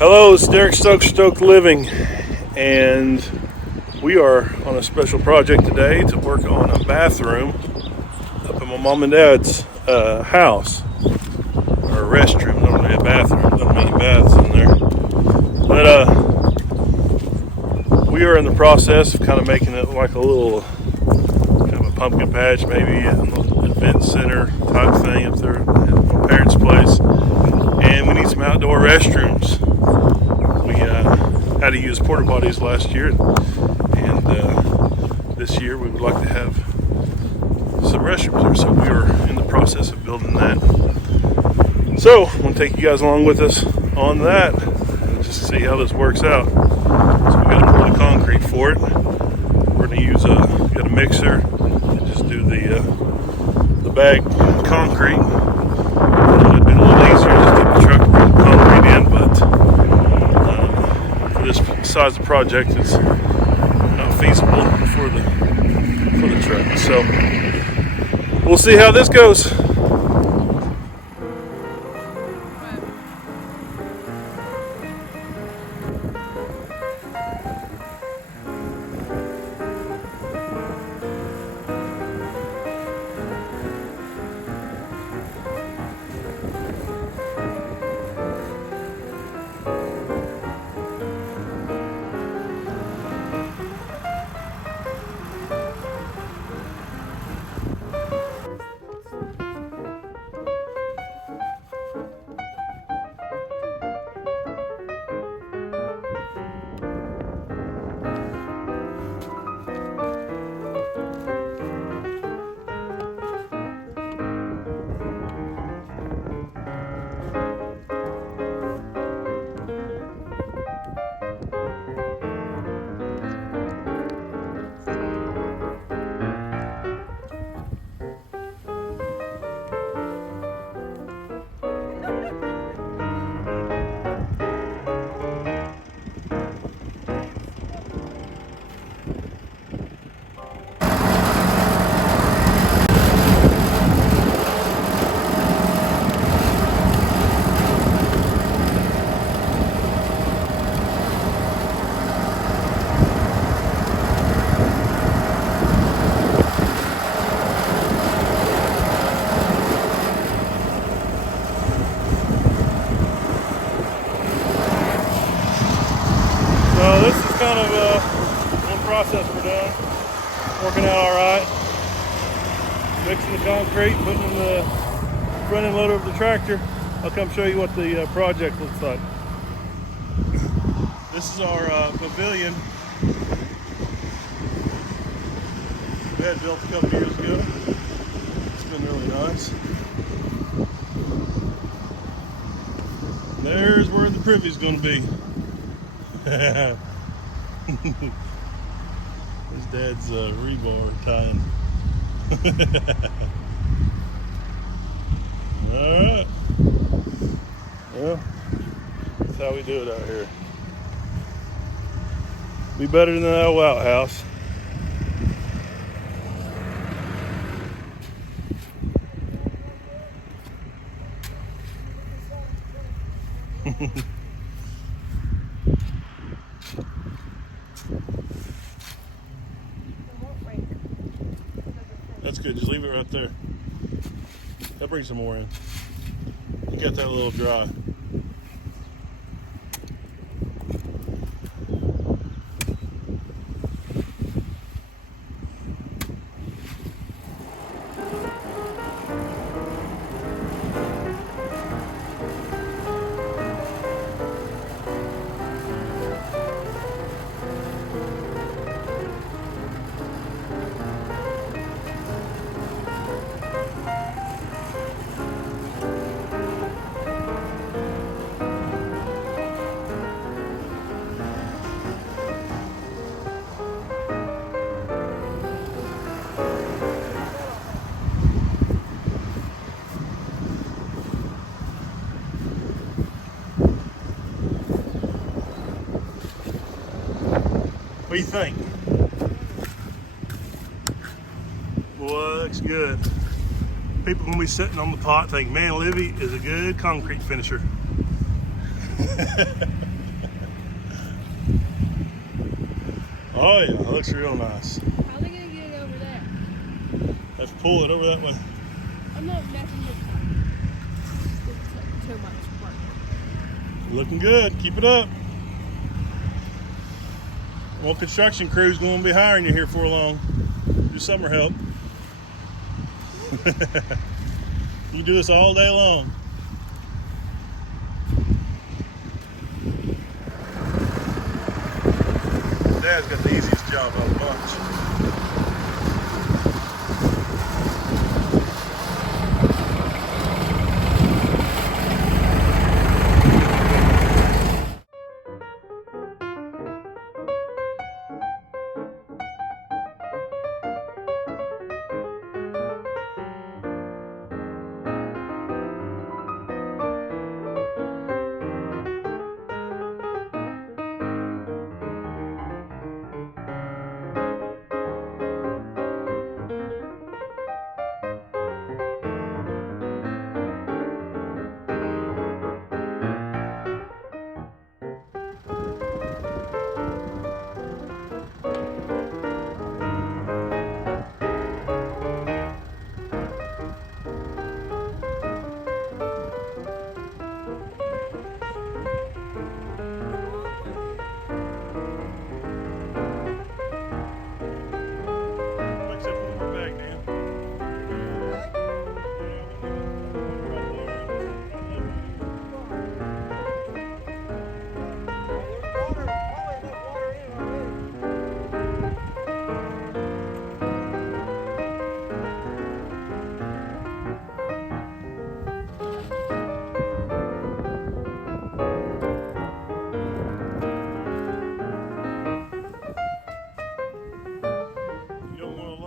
Hello, it's Derek Stokes, Stoke Living, and we are on a special project today to work on a bathroom up in my mom and dad's house, or restroom. Not really a bathroom, not many baths in there. But we are in the process of kind of making it like a little kind of a pumpkin patch, maybe a little event center type thing up there at my parents' place. And we need some outdoor restrooms. We had to use porta potties last year, and this year we would like to have some restrooms there. So we are in the process of building that. So I'm going to take you guys along with us on that, just to see how this works out. So we got to pour the concrete for it. We're going to use got a mixer and just do the bag concrete. It'd be a little easier just to take the truck and put the concrete in, but for this size of project, it's not feasible for the truck. So we'll see how this goes. So this is kind of one process we're doing. Working out all right. Mixing the concrete, putting in the front end loader of the tractor. I'll come show you what the project looks like. This is our pavilion. We had built a couple years ago. It's been really nice. There's where the privy's going to be. His dad's rebar tying. Alright. Well, that's how we do it out here. Be better than that old outhouse. That's good, just leave it right there. That brings some more in. You got that a little dry. What do you think? Boy, looks good. People gonna be sitting on the pot think, man, Livy is a good concrete finisher. Oh yeah, it looks real nice. How are they gonna get it over there? Let's pull it over that way. I'm not messing with too much work. Looking good. Keep it up. Well, construction crew's going to be hiring you here for long. Do summer help. You do this all day long. Dad's got the easiest job of the bunch.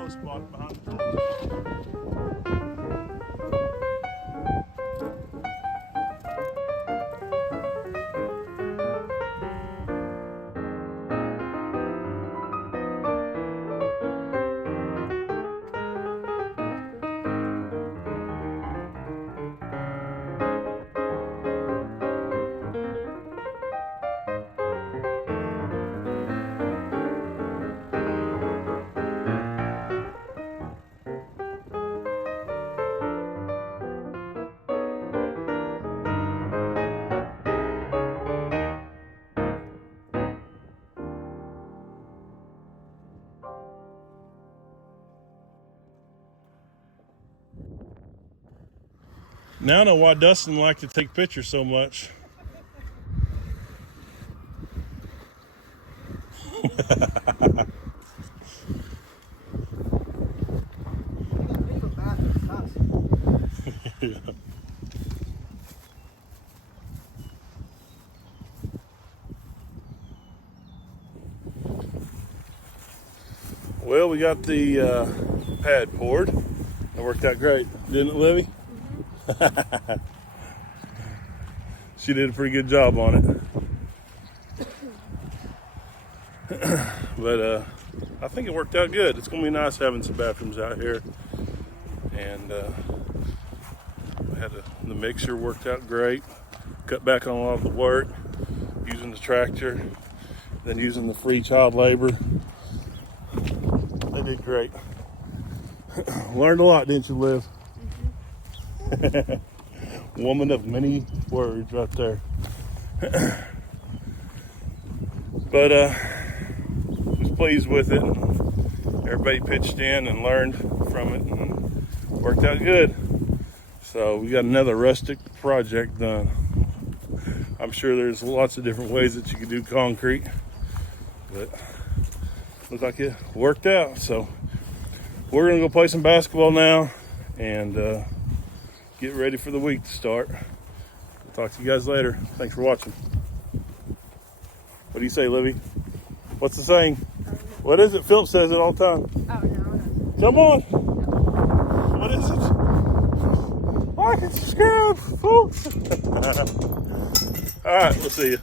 Spot behind the door. Now I know why Dustin liked to take pictures so much. Yeah. Well, we got the pad poured. It worked out great, didn't it, Livy? Mm-hmm. She did a pretty good job on it. But I think it worked out good. It's going to be nice having some bathrooms out here. And we had the mixer worked out great. Cut back on a lot of the work using the tractor, then using the free child labor. They did great. Learned a lot, didn't you, Liv? Mm-hmm. Woman of many words right there. But was pleased with it. Everybody pitched in and learned from it and worked out good. So we got another rustic project done. I'm sure there's lots of different ways that you could do concrete, but looks like it worked out. So we're gonna go play some basketball now and get ready for the week to start. We'll talk to you guys later. Thanks for watching. What do you say, Livy? What's the saying? What is it? Philip says it all the time. Oh, no. Come on. No. What is it? Like and subscribe, folks. All right, we'll see you.